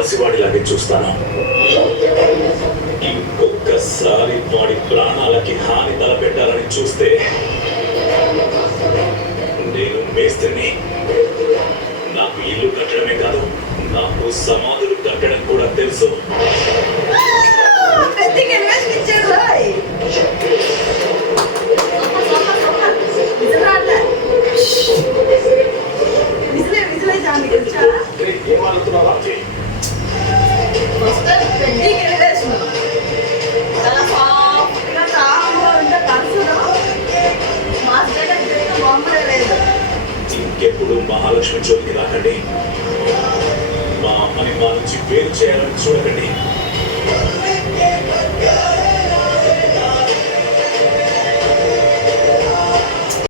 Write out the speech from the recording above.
పసివాడిలాగే చూస్తాను. ఇంకొక్కసారి వాడి ప్రాణాలకి హాని తలపెట్టాలని చూస్తే నేను మేస్త్రిని. నాకు ఇల్లు కట్టడమే కాదు, నాకు సమాధులు కట్టడం కూడా తెలుసు. ఇంకెప్పుడు మహాలక్ష్మి జోలికి రాకండి. మా అమ్మని మా నుంచి వేరు చేయాలని చూడకండి.